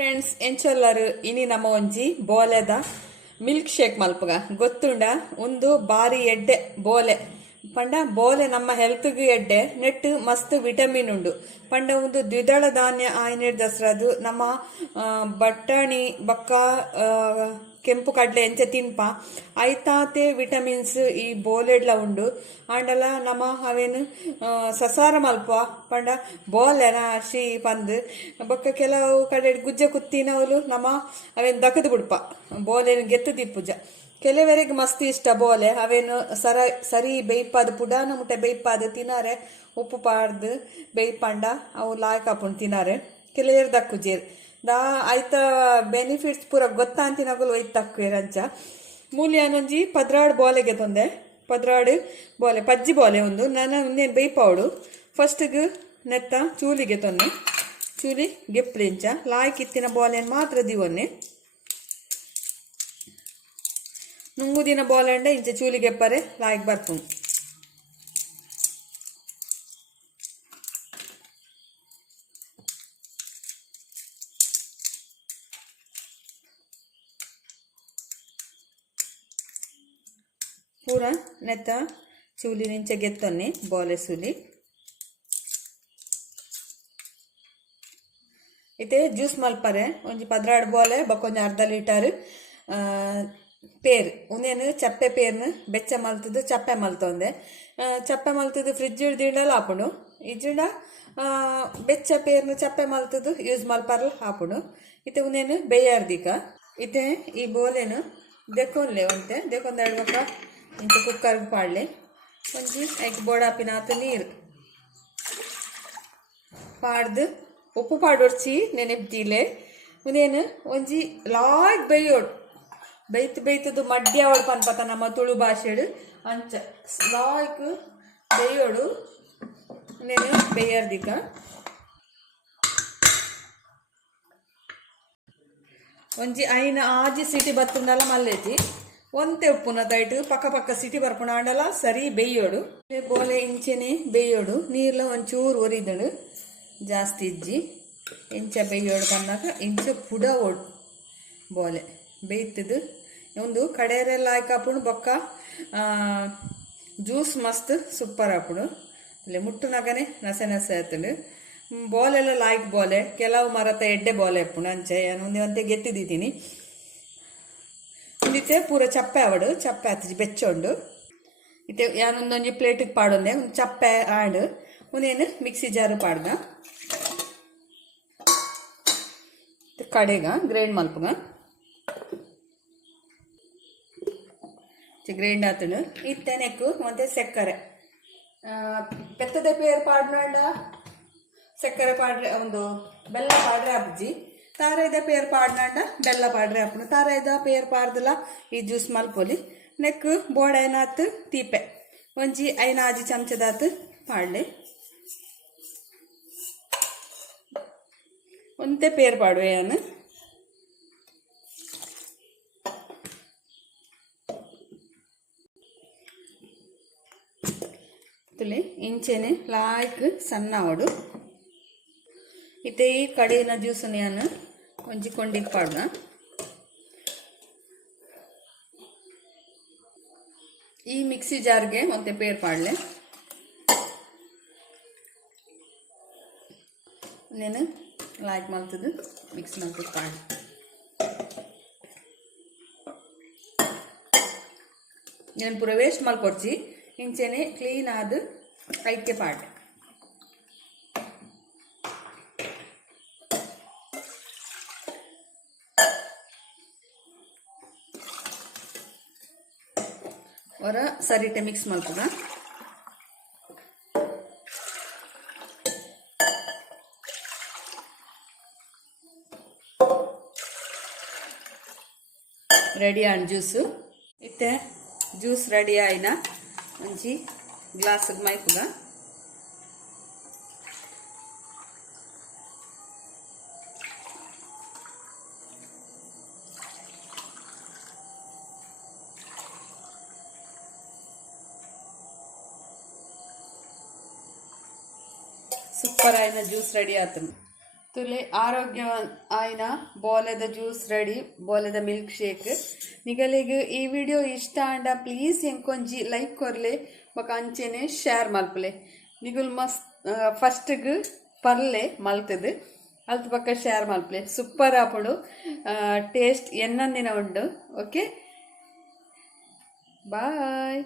Friends ಎಂಚೊಲ್ಲರು ಇನಿ ನಮ್ಮ ಒಂಜಿ ಬೋಲೆದ ಮಿಲ್ಕ್ ಶೇಕ್ ಮಲ್ಪಗ ಗೊತ್ತುಂಡ ಒಂದು ಬಾರಿ ಎಡ್ಡೆ ಬೋಲೆ ಪಂಡ ಬೋಲೆ ನಮ್ಮ ಹೆಲ್ತ್ಗೆ ಎಡ್ಡೆ ನೆಟ್ ಮಸ್ತ್ ವಿಟಮಿನ್ ಉಂಡು ಪಂಡ ಒಂದು ದ್ವಿದಳ ಧಾನ್ಯ ಆಯ್ನೆಡ್ ದಸರದು ನಮ್ಮ ಬಟಾಣಿ ಬಕ್ಕ ಕೆಂಪು ಕಡ್ಲೆ ಎಂಚ ತಿನ್ಪ ಐತಾತೆ ವಿಟಮಿನ್ಸ್ ಈ ಬೋಲೆಡ್ಲ ಉಂಡು ಆಂಡಲ ನಮ್ಮ ಅವೇನು ಸಸಾರ ಮಲ್ಪ ಪಂಡ ಬೋಲೆನ ಶ್ರೀ ಪಂದ್ ಬೊಕ್ಕ ಕೆಲವು ಕಡೆ ಗುಜ್ಜೆ ಕುತ್ತಿನವಲು ನಮ್ಮ ಅವೇನು ದಕದು ಬಿಡ್ಪ ಬೋಲೆನು ಗೆತ್ತು ದಿಪ್ಪುಜ ಕೆಲವರಿಗೆ ಮಸ್ತ್ ಇಷ್ಟ ಬೋಲೆ ಅವೇನು ಸರಿ ಬೇಯ್ಪಾದ ಪುಡಾನ ಮುಟ್ಟೆ ಬೇಯ್ಪಾದ ತಿನ್ನಾರೆ ಉಪ್ಪು ಪಾಡ್ದು ಬೇಯ್ಪಂಡ ಅವು ಲಾಯ್ ಕಾಪುಂಡು ತಿನ್ನಾರೆ ಕೆಲವರು ದಕ್ಕುಜೇರು ದಾ ಐತ ಬೆನಿಫಿಟ್ಸ್ ಪೂರ ಗೊತ್ತಾಂತಿನಗಲು ಒಯ್ತು ತಕ್ಕುವೆರಂಚ ಮೂಲ್ಯನೊಂಜಿ ಪದ್ರಾಡು ಬೋಲೆಗೆ ತೊಂದೆ ಪದ್ರಾಡು ಬೋಲೆ ಪಜ್ಜಿ ಬೋಲೆ ಒಂದು ನಾನು ಒಂದೇನು ಬೇಯ್ಪಾವಡು ಫಸ್ಟಿಗೆ ನೆತ್ತ ಚೂಲಿಗೆ ತೊನ್ನೆ ಚೂಲಿ ಗೆಪ್ಲಿಂಚ ಲಾಯ್ ಕಿತ್ತಿನ ಬೋಲೆಯನ್ನು ಮಾತ್ರ ದಿವನ್ನೆ ನುಂಗುದಿನ ಬೋಲೆಂಡ ಇಂಚ ಚೂಲಿಗೆ ಪರೆ ಲಾಯ್ಕ್ ಬರ್ಪುಂಡು ಪೂರ ನೆತ್ತ ಚೂಲಿ ನಿಂಚ ಗೆತ್ತೊನ್ನಿ ಬೋಲೆ ಸೂಲಿ ಇತ್ತೆ ಜ್ಯೂಸ್ ಮಲ್ಪರೆ ಒಂಜಿ ಪದ್ರಾಡು ಬೋಲೆ ಬಕ್ಕೊಂಜಿ ಅರ್ಧ ಲೀಟರ್ ಪೇರು ಒಂದೇನು ಚಪ್ಪೆ ಪೇರ್ನು ಬೆಚ್ಚ ಮಲ್ತದ್ದು ಚಪ್ಪೆ ಮಲ್ತೊಂದೆ ಚಪ್ಪೆ ಮಲ್ತದ್ದು ಫ್ರಿಜ್ ಹಿಡ್ದಿಂಡಲ್ಲ ಹಾಪುಂಡು ಇಜ್ಜಿಂಡ ಬೆಚ್ಚ ಪೇರ್ನು ಚಪ್ಪೆ ಮಲ್ತದ್ದು ಯೂಸ್ ಮಲ್ಪರ್ಲು ಹಾಪುಂಡು ಇತ್ತೆ ಒಂದೇನು ಬೇಯಾರ್ದಿಕ ಇತ್ತೆ ಈ ಬೋಲೆನು ದೆಕ್ಕೊಂಡ್ಲೆ ಒಂತೆ ದೆಕ್ಕೊಂದು ಬಕ್ಕ ಇಂಚ ಕುಕ್ಕರ್ಗೆ ಪಾಡ್ಲೆ ಒಂಜಿ ಐಕ್ ಬೋಡಾಪಿನಾತು ನೀರು ಪಾಡ್ದು ಉಪ್ಪು ಪಾಡೊಡ್ಚಿ ನೆನೆಪ್ದಿಲೆ ಒಂದೇನು ಒಂಜಿ ಲಾಯ್ಕ್ ಬೇಯೋಡು ಬೇಯ್ತದು ಮಡ್ಯ ಅವಳು ಪನ್ಪತ ನಮ್ಮ ತುಳು ಭಾಷೆಡು ಅಂಚ ಲಾಯ್ಕ್ ಬೇಯೋಡು ನೇನು ಬೇಯರ್ದಿಕ ಒಂಜಿ ಐನ ಆಜಿ ಸಿಟಿ ಬತ್ತುಂಡಲ ಮಲ್ಲೆಜಿ ಒಂತೆ ಉಪ್ಪುನ ತೈಟು ಪಕ್ಕ ಪಕ್ಕ ಸಿಟಿ ಬರ್ಪುಣ ಆಂಡಲ ಸರಿ ಬೇಯೋಡು ಬೋಲೆ ಇಂಚೆನೆ ಬೇಯೋಡು ನೀರ್ಲ ಒಂಚೂರು ಒರಿದಳು ಜಾಸ್ತಿ ಇಜ್ಜಿ ಇಂಚ ಬೇಯೋಡು ಬಂದಾಗ ಇಂಚ ಪುಡ ಓಡು ಬೋಲೆ ಬೇಯ್ತದು ಒಂದು ಕಡೆಯರೆಲ್ಲ ಹಾಕಾಪುಡು ಬೊಕ್ಕ ಜ್ಯೂಸ್ ಮಸ್ತ್ ಸೂಪರ್ ಹಾಪುಡು ಅಲ್ಲಿ ಮುಟ್ಟು ನಗನೆ ನಸೆ ನಸೆ ಆತುಂಡು ಬೋಲೆಲ್ಲ ಲಾಯ್ಕ್ ಬೋಲೆ ಕೆಲವು ಮರತ ಎಡ್ಡೆ ಬೋಲೆ ಇಪ್ಪುಂಡು ಅಂಚೆ ಒಂದು ಅಂತೆ ಗೆತ್ತಿದ್ದೀನಿ ಒಂದಿತ್ತೆ ಪೂರ ಚಪ್ಪೆ ಅವಡು ಚಪ್ಪೆ ಆತಜಿ ಬೆಚ್ಚೊಂಡು ಇತ್ತೆ ಯಾನೊಂದೊಂಜಿ ಪ್ಲೇಟಿಗೆ ಪಾಡೊಂದೆ ಒಂದು ಚಪ್ಪೆ ಆಡು ಒಂದೇನು ಮಿಕ್ಸಿ ಜಾರು ಪಾಡ್ಗ ಕಡೆಗ ಗ್ರೈಂಡ್ ಮಲ್ಪಗ ಗ್ರೈಂಡ್ ಆತುಂಡು ಇತ್ತೆ ನೆಕ್ಕು ಮತ್ತೆ ಸಕ್ಕರೆ ಪೆತ್ತದೆ ಪೇರು ಪಾಡ್ನಾಂಡ ಸಕ್ಕರೆ ಪಾಡ್ರೆ ಒಂದು ಬೆಲ್ಲ ಪಾಡ್ರೆ ಅಬ್ಜಿ ತಾರೈದ ಪೇರು ಪಾಡ್ನಾಂಡ ಬೆಲ್ಲ ಪಾಡ್ರೆ ಅಪ್ಪನು ತಾರೈದ ಪೇರು ಪಾಡ್ದಲ್ಲ ಈ ಜ್ಯೂಸ್ ಮಲ್ಪೊಲಿ ನೆಕ್ ಬೋಡೈನಾತು ತೀಪೆ ಒಂಜಿ ಐನಾಜಿ ಚಮಚದಾತು ಪಾಡ್ಲೆ ಒಂತೆ ಪೇರು ಪಾಡುವೆ ನಾನು ಇಂಚೆನೆ ಲಾಯ್ಕ್ ಸಣ್ಣ ಅವಡು ಇತ್ತೆ ಈ ಕಡೆಯಿನ ಜ್ಯೂಸನ್ನು ನಾನು ಒಂಜಿ ಕೊಂಡಿಗೆ ಪಾಡ್ಗ ಈ ಮಿಕ್ಸಿ ಜಾರ್ಗೆ ಒಂತೆ ಪೇರ್ ಪಾಡ್ಲೆ నేను ಲಾಯ್ಕ್ ಮಲ್ತದ್ದು ಮಿಕ್ಸ್ ಮಾಡ್ಕೊಂಡು ಪಾಡ್ నేను ಪೂರ ವೇಸ್ಟ್ ಮಲ್ಕೊಡ್ಚಿ ಇಂಚೆನೆ ಕ್ಲೀನ್ ಆದ ಐಕ್ಯ ಪಾಡ್ ಹೊರ ಸರಿಟೆ ಮಿಕ್ಸ್ ಮಲ್ಪಗ ರೆಡಿ ಆನ್ ಜ್ಯೂಸು ಇತ್ತೆ ಜ್ಯೂಸ್ ರೆಡಿ ಆಯ್ನ ಒಂಜಿ ಗ್ಲಾಸ್ಗೆ ಮೈಪುಗ ಸೂಪರ್ ಆಯ್ನ ಜ್ಯೂಸ್ ರೆಡಿ ಆಯ್ತು. ತುಲೆ ಆರೋಗ್ಯ ಆಯ್ನ ಬೋಲೆದ ಜ್ಯೂಸ್ ರೆಡಿ, ಬೋಲೆದ ಮಿಲ್ಕ್ ಶೇಕ್. ನಿಗಲಿಗೆ ಈ ವಿಡಿಯೋ ಇಷ್ಟ ಆಂಡ ಪ್ಲೀಸ್ ಎಂಕೊಂಜಿ ಲೈಕ್ ಕೊರ್ಲೆ ಬೊಕ ಅಂಚೆನೆ ಶೇರ್ ಮಲ್ಪಲೆ. ನಿಗುಲ್ ಮಸ್ತ್ ಫಸ್ಟ್ಗ್ ಪರ್ಲೆ ಮಲ್ತದು ಅಲ್ತ ಪಕ್ಕ ಶೇರ್ ಮಲ್ಪಲೆ. ಸೂಪರ್ ಆಪುಡು, ಟೇಸ್ಟ್ ಎನ್ನಂದಿನ ಉಂಡು. ಓಕೆ, ಬಾಯ್.